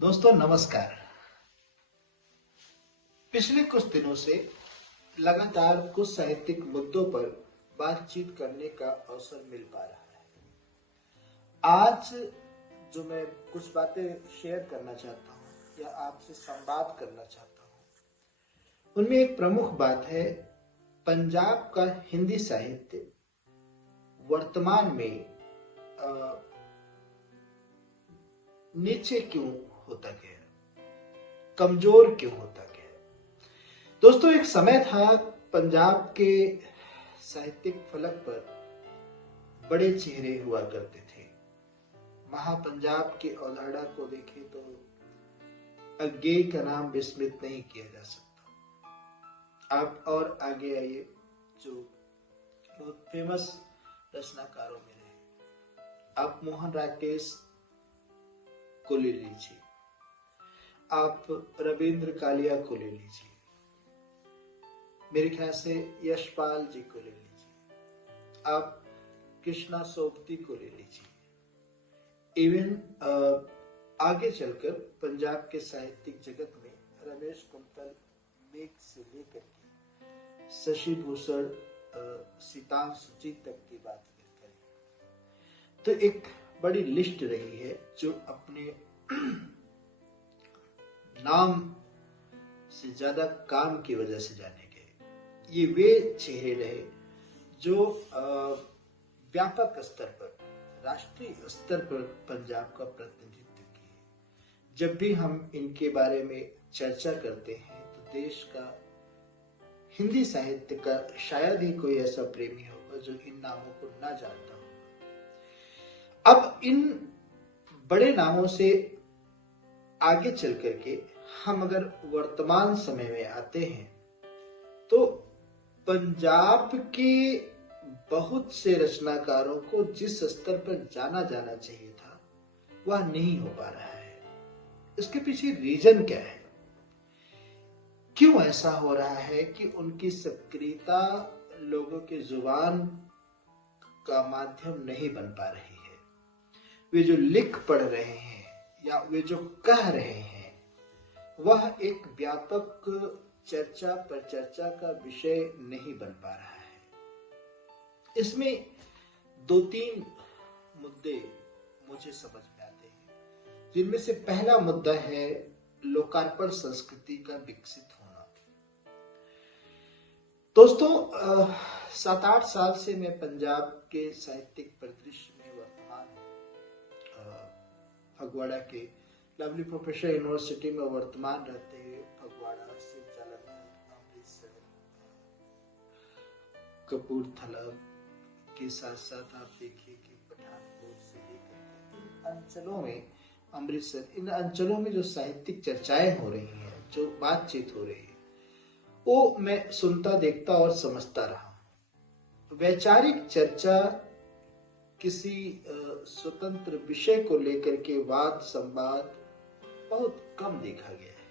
दोस्तों नमस्कार। पिछले कुछ दिनों से लगातार कुछ साहित्यिक मुद्दों पर बातचीत करने का अवसर मिल पा रहा है। आज जो मैं कुछ बातें शेयर करना चाहता हूँ या आपसे संवाद करना चाहता हूँ, उनमें एक प्रमुख बात है पंजाब का हिंदी साहित्य वर्तमान में नीचे क्यों होता गया, कमजोर क्यों होता गया। दोस्तों एक समय था पंजाब के साहित्यिक फलक पर बड़े चेहरे हुआ करते थे। महापंजाब की अवधारणा को देखें तो अज्ञेय का नाम विस्मृत नहीं किया जा सकता। आप और आगे आइए, जो बहुत फेमस रचनाकारों में रहे, आप मोहन राकेश को ले लीजिए, आप रविंद्र कालिया को ले लीजिए, मेरे ख्याल से यशपाल जी को ले लीजिए, आप कृष्णा सोबती को ले लीजिए। इवन आगे चलकर पंजाब के साहित्यिक जगत में रमेश कुंतल मेघ से लेकर के शशि भूषण सीतांश सुजीत तक की बात करें तो एक बड़ी लिस्ट रही है जो अपने नाम से ज्यादा काम की वजह से जाने गए। ये वे चेहरे रहे जो व्यापक स्तर पर, राष्ट्रीय स्तर पर पंजाब का प्रतिनिधित्व किए। जब भी हम इनके बारे में चर्चा करते हैं तो देश का हिंदी साहित्य का शायद ही कोई ऐसा प्रेमी होगा जो इन नामों को ना जानता हो। अब इन बड़े नामों से आगे चल करके हम अगर वर्तमान समय में आते हैं तो पंजाब के बहुत से रचनाकारों को जिस स्तर पर जाना जाना चाहिए था वह नहीं हो पा रहा है। इसके पीछे रीजन क्या है, क्यों ऐसा हो रहा है कि उनकी सक्रियता लोगों के जुबान का माध्यम नहीं बन पा रही है। वे जो लिख पढ़ रहे हैं या वे जो कह रहे हैं वह एक व्यापक चर्चा पर चर्चा का विषय नहीं बन पा रहा है। इसमें दो तीन मुद्दे मुझे समझ में आते हैं, जिनमें से पहला मुद्दा है लोकार्पण संस्कृति का विकसित होना। दोस्तों 7-8 साल से मैं पंजाब के साहित्यिक परिदृश्य में वर्तमान फगवाड़ा के लवली प्रोफेशनल यूनिवर्सिटी में वर्तमान रहते हुए फगवाड़ा से जालंधर, अमृतसर, कपूरथला के साथ साथ आप देखिए कि पठानकोट से लेकर इन अंचलों में, अमृतसर, इन अंचलों में जो साहित्यिक चर्चाएं हो रही हैं, जो बातचीत हो रही है, वो मैं सुनता, देखता और समझता रहा। वैचारिक चर्चा किसी स्वतंत्र विषय को लेकर के वाद संवाद बहुत कम देखा गया है।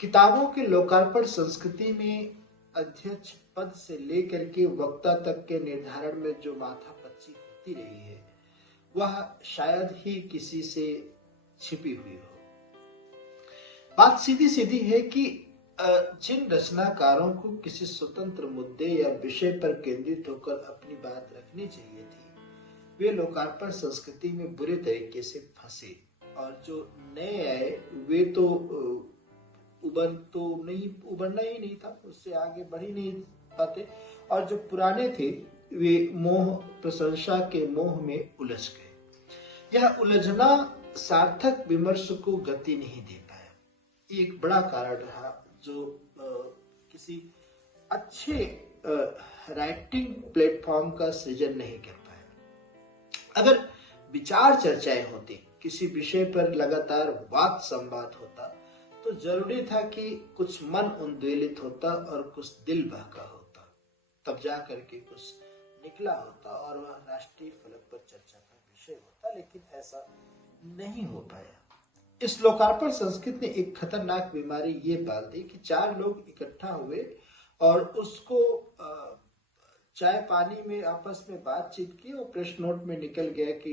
किताबों के लोकार्पण संस्कृति में अध्यक्ष पद से लेकर के वक्ता तक के निर्धारण में जो माथापच्ची होती रही है वह शायद ही किसी से छिपी हुई हो। बात सीधी सीधी है कि जिन रचनाकारों को किसी स्वतंत्र मुद्दे या विषय पर केंद्रित होकर अपनी बात रखनी चाहिए थी, वे लोकार्पण संस्कृति में बुरे तरीके से फंसे, और जो नए आए वे तो उबरना ही नहीं था, उससे आगे बढ़ ही नहीं पाते, और जो पुराने थे वे मोह प्रशंसा के मोह में उलझ गए। यह उलझना सार्थक विमर्श को गति नहीं दे पाया। ये एक बड़ा कारण रहा जो किसी अच्छे राइटिंग प्लेटफॉर्म का सृजन नहीं कर पाया। अगर विचार चर्चाएं होती, किसी विषय पर लगातार वाद संवाद होता, तो जरूरी था कि कुछ मन उद्वेलित होता और कुछ दिल बहका होता, तब जा करके कुछ निकला होता और वह राष्ट्रीय फलक पर चर्चा का विषय होता, लेकिन ऐसा नहीं हो पाया। इस लोकार्पण संस्कृति ने एक खतरनाक बीमारी ये पाल दी कि 4 लोग इकट्ठा हुए और उसको चाय पानी में आपस में बातचीत की और प्रेस नोट में निकल गया कि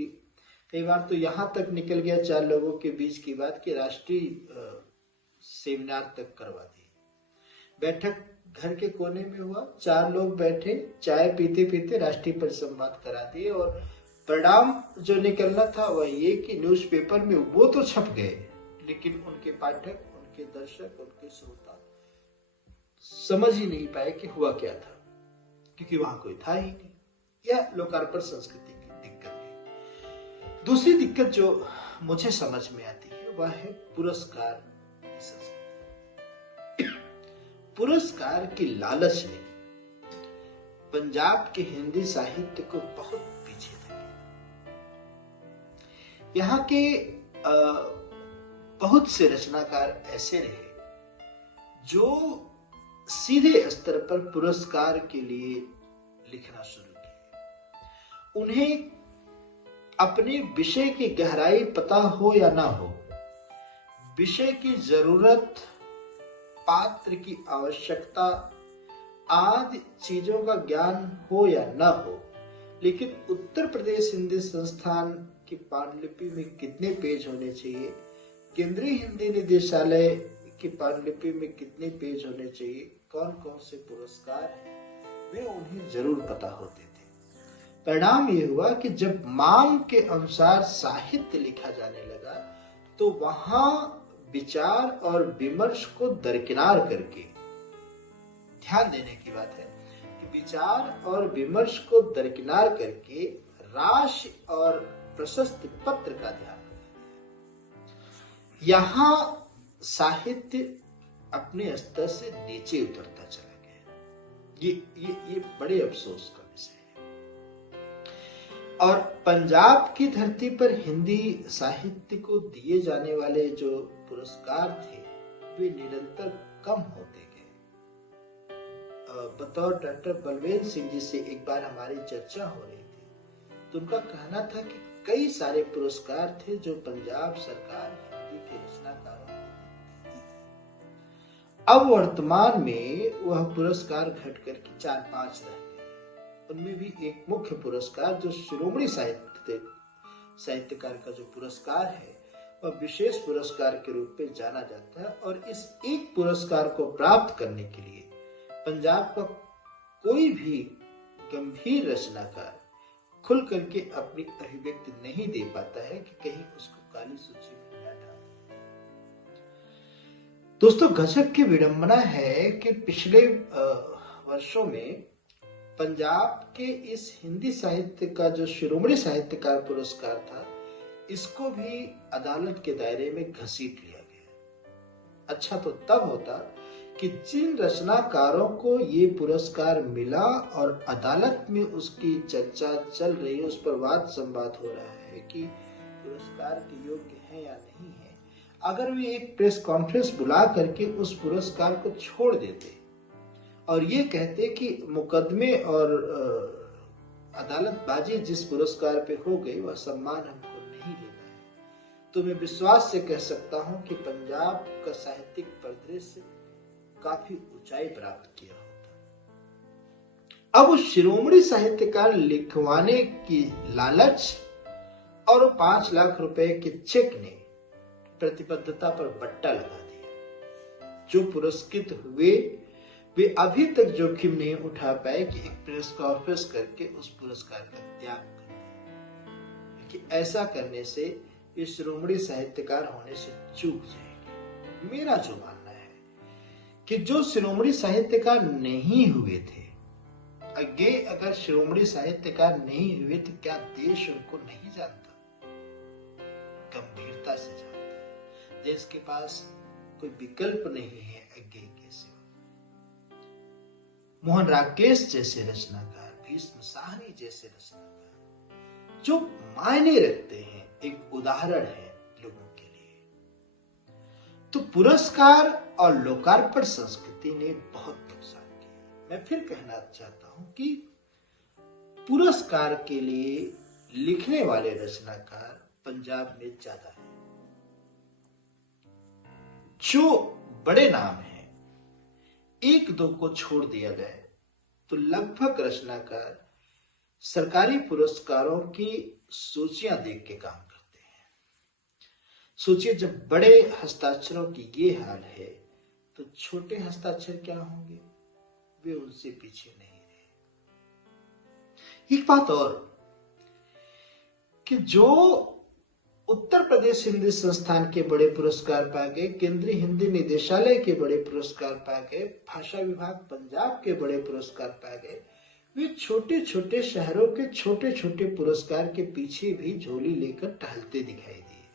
कई बार तो यहां तक निकल गया चार लोगों के बीच की बात कि राष्ट्रीय सेमिनार तक करवा दी। बैठक घर के कोने में हुआ, चार लोग बैठे, चाय पीते पीते राष्ट्रीय परिसंवाद करा दिए और परिणाम जो निकलना था वह ये कि न्यूज़पेपर में वो तो छप गए, लेकिन उनके पाठक, उनके दर्शक, उनके श्रोता समझ ही नहीं पाए कि हुआ क्या था, क्योंकि वहां कोई था ही नहीं। यह लोकार्पण संस्कृति की दिक्कत है। दूसरी दिक्कत जो मुझे समझ में आती है वह है पुरस्कार की संस्कृति। पुरस्कार की लालच ने पंजाब के हिंदी साहित्य को बहुत पीछे धकेला। यहाँ के बहुत से रचनाकार ऐसे रहे जो सीधे स्तर पर पुरस्कार के लिए लिखना शुरू किए। उन्हें अपने विषय की गहराई पता हो या ना हो, विषय की जरूरत, पात्र की आवश्यकता आदि चीजों का ज्ञान हो या ना हो, लेकिन उत्तर प्रदेश हिंदी संस्थान की पांडुलिपि में कितने पेज होने चाहिए, केंद्रीय हिंदी निदेशालय की पांडुलिपि में कितने पेज होने चाहिए, कौन कौन से पुरस्कार हैं, वे उन्हें जरूर पता होते थे। परिणाम ये हुआ कि जब मांग के अनुसार साहित्य लिखा जाने लगा तो वहां विचार और विमर्श को दरकिनार करके, ध्यान देने की बात है कि विचार और विमर्श को दरकिनार करके राशि और प्रशस्ति पत्र का ध्यान रखा। यहां साहित्य अपने स्तर से नीचे उतरता चला गया। ये बड़े अफसोस का विषय है। और पंजाब की धरती पर हिंदी साहित्य को दिए जाने वाले जो पुरस्कार थे वे निरंतर कम होते गए। बतौर डॉक्टर बलवेंद्र सिंह जी से एक बार हमारी चर्चा हो रही थी तो उनका कहना था कि कई सारे पुरस्कार थे जो पंजाब सरकार हिंदी के रचनाकारों को देती थी। अब वर्तमान में वह पुरस्कार घट करके 4-5 रह गए। उनमें भी एक मुख्य पुरस्कार जो शिरोमणि साहित्यकार का जो पुरस्कार है वह विशेष पुरस्कार के रूप में जाना जाता है, और इस एक पुरस्कार को प्राप्त करने के लिए पंजाब का कोई भी गंभीर रचनाकार खुल करके अपनी अभिव्यक्ति नहीं दे पाता है कि कहीं उसको काली सूची में न डाल। दोस्तों, गजब की विडंबना है कि पिछले वर्षों में पंजाब के इस हिंदी साहित्य का जो शिरोमणि साहित्यकार पुरस्कार था, इसको भी अदालत के दायरे में घसीट लिया गया। अच्छा तो तब होता कि जिन रचनाकारों को ये पुरस्कार मिला और अदालत में उसकी चर्चा चल रही है, उस पर वाद संवाद हो रहा है कि पुरस्कार के योग्य है या नहीं है, अगर वे एक प्रेस कॉन्फ्रेंस बुला करके उस पुरस्कार को छोड़ देते और ये कहते कि मुकदमे और अदालतबाजी जिस पुरस्कार पे हो गई वह सम्मान हमको नहीं लेना है, तो मैं विश्वास से कह सकता हूं कि पंजाब का साहित्यिक परिदृश्य काफी ऊंचाई प्राप्त किया होता। अब उस शिरोमणि साहित्यकार लिखवाने की लालच और 5 लाख रुपए के चेक ने प्रतिबद्धता पर बट्टा लगा दिया। जो पुरस्कृत हुए वे अभी तक जोखिम नहीं उठा पाए कि एक प्रेस कॉन्फ्रेंस करके उस पुरस्कार का त्याग कर दें, कि ऐसा करने से वे शिरोमणि साहित्यकार होने से चूक जाएंगे। मेरा जो मानना है कि जो शिरोमणि साहित्यकार नहीं हुए थे, अगर शिरोमणि साहित्यकार नहीं हुए तो क्या देश उनको नहीं जानता? गंभीरता से जानता है। देश के पास कोई विकल्प नहीं है अज्ञे के सिवा। मोहन राकेश जैसे रचनाकार, भीष्म साहनी जैसे रचनाकार जो मायने रखते हैं, एक उदाहरण है लोगों के लिए। तो पुरस्कार और लोकार्पण संस्कृति ने बहुत नुकसान किया। मैं फिर कहना चाहता हूं कि पुरस्कार के लिए लिखने वाले रचनाकार पंजाब में ज्यादा है। जो बड़े नाम हैं, 1-2 को छोड़ दिया जाए तो लगभग रचनाकार सरकारी पुरस्कारों की सूचियां देख के काम करते हैं। सोचिए, जब बड़े हस्ताक्षरों की ये हाल है तो छोटे हस्ताक्षर क्या होंगे? वे उनसे पीछे नहीं रहे। एक बात और कि जो उत्तर प्रदेश हिंदी संस्थान के बड़े पुरस्कार पा गए, केंद्रीय हिंदी निदेशालय के बड़े पुरस्कार पा गए, भाषा विभाग पंजाब के बड़े पुरस्कार पा गए, वे छोटे छोटे शहरों के छोटे छोटे पुरस्कार के पीछे भी झोली लेकर टहलते दिखाई दिए।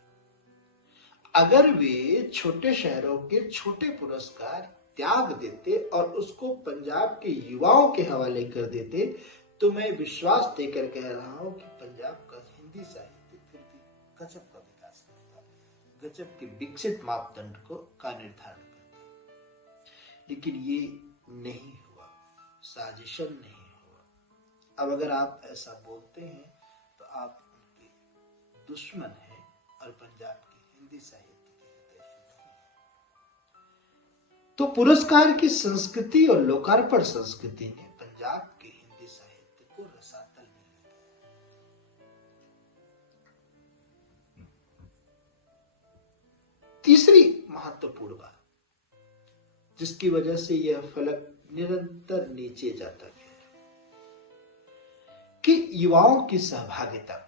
अगर वे छोटे शहरों के छोटे पुरस्कार त्याग देते और उसको पंजाब के युवाओं के हवाले कर देते, तो मैं विश्वास देकर कह रहा हूं कि पंजाब का हिंदी साहित्य फिर भी गजब का विकास करता, गजब के विकसित मापदंड का निर्धारण करता। लेकिन ये नहीं हुआ, साजिशन नहीं हुआ। अब अगर आप ऐसा बोलते हैं तो आप उनके दुश्मन हैं और पंजाब की हिंदी साहित्य के हितैषी नहीं है। तो पुरस्कार की संस्कृति और लोकार्पण संस्कृति ने पंजाब के हिंदी साहित्य को रसातल में ले गया। तीसरी महत्वपूर्ण बात जिसकी वजह से यह फलक निरंतर नीचे जाता गया कि युवाओं की सहभागिता।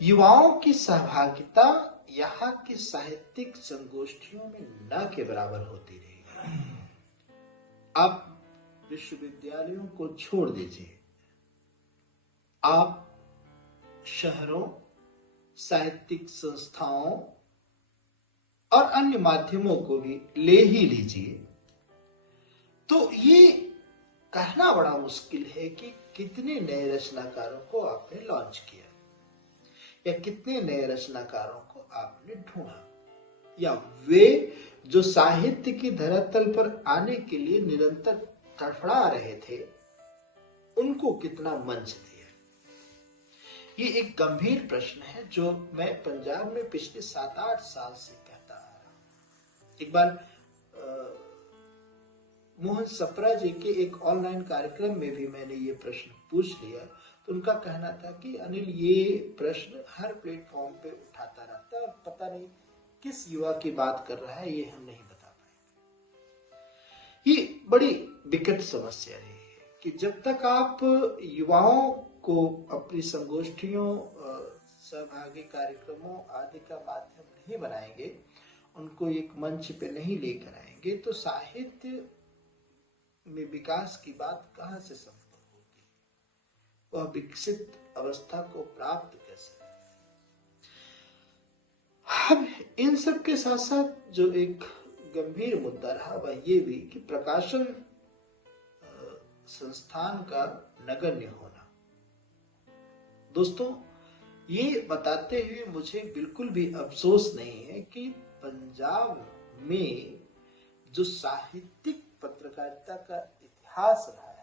युवाओं की सहभागिता यहाँ की साहित्यिक संगोष्ठियों में न के बराबर होती रही। आप विश्वविद्यालयों को छोड़ दीजिए, आप शहरों, साहित्यिक संस्थाओं और अन्य माध्यमों को भी ले ही लीजिए, तो ये कहना बड़ा मुश्किल है कि कितने नए रचनाकारों को आपने लॉन्च किया या कितने नए रचनाकारों को आपने ढूंढा, या वे जो साहित्य की धरातल पर आने के लिए निरंतर तड़फड़ा रहे थे, उनको कितना मंच दिया। ये एक गंभीर प्रश्न है जो मैं पंजाब में पिछले 7-8 साल से कहता आ रहा हूं। एक बार मोहन सप्रा जी के एक ऑनलाइन कार्यक्रम में भी मैंने ये प्रश्न पूछ लिया, तो उनका कहना था कि अनिल, ये प्रश्न हर प्लेटफॉर्म पे उठाता रहता है और पता नहीं किस युवा की बात कर रहा है, ये हम नहीं बता पाएंगे। ये बड़ी विकट समस्या रही है कि जब तक आप युवाओं को अपनी संगोष्ठियों, सहभागी कार्यक्रमों आदि का माध्यम नहीं बनाएंगे, उनको एक मंच पे नहीं लेकर आएंगे, तो साहित्य में विकास की बात कहां से संभव होगी? वह विकसित अवस्था को प्राप्त कैसे? अब इन सब के साथ साथ जो एक गंभीर मुद्दा रहा वह ये भी कि प्रकाशन संस्थान का नगण्य होना। दोस्तों, ये बताते हुए मुझे बिल्कुल भी अफसोस नहीं है कि पंजाब में जो साहित्यिक पत्रकारिता का इतिहास रहा है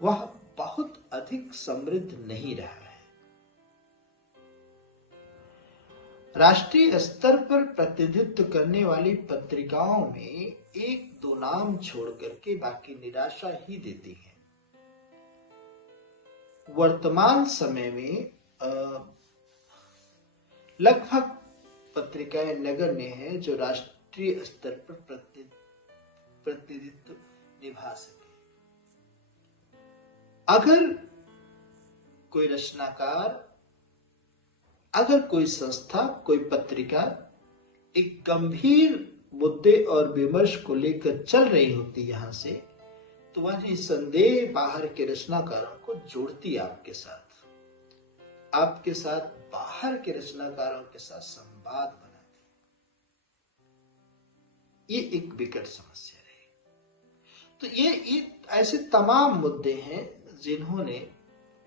वह बहुत अधिक समृद्ध नहीं रहा है। राष्ट्रीय स्तर पर प्रतिनिधित्व करने वाली पत्रिकाओं में 1-2 नाम छोड़ करके बाकी निराशा ही देती हैं। वर्तमान समय में लगभग पत्रिकाएं नगण्य हैं जो राष्ट्रीय स्तर पर प्रतिनिधित्व निभा सके। अगर कोई रचनाकार, अगर कोई संस्था, कोई पत्रिका एक गंभीर मुद्दे और विमर्श को लेकर चल रही होती यहां से, तो वह निसंदेह बाहर के रचनाकारों को जोड़ती आपके साथ बाहर के रचनाकारों के साथ संवाद बनाती। ये एक विकट समस्या रही। तो ये ऐसे तमाम मुद्दे हैं जिन्होंने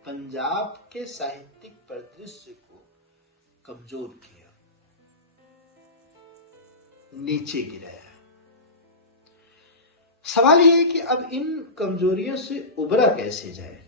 पंजाब के साहित्यिक परिदृश्य को कमजोर किया, नीचे गिराया। सवाल यह है कि अब इन कमजोरियों से उबरा कैसे जाए।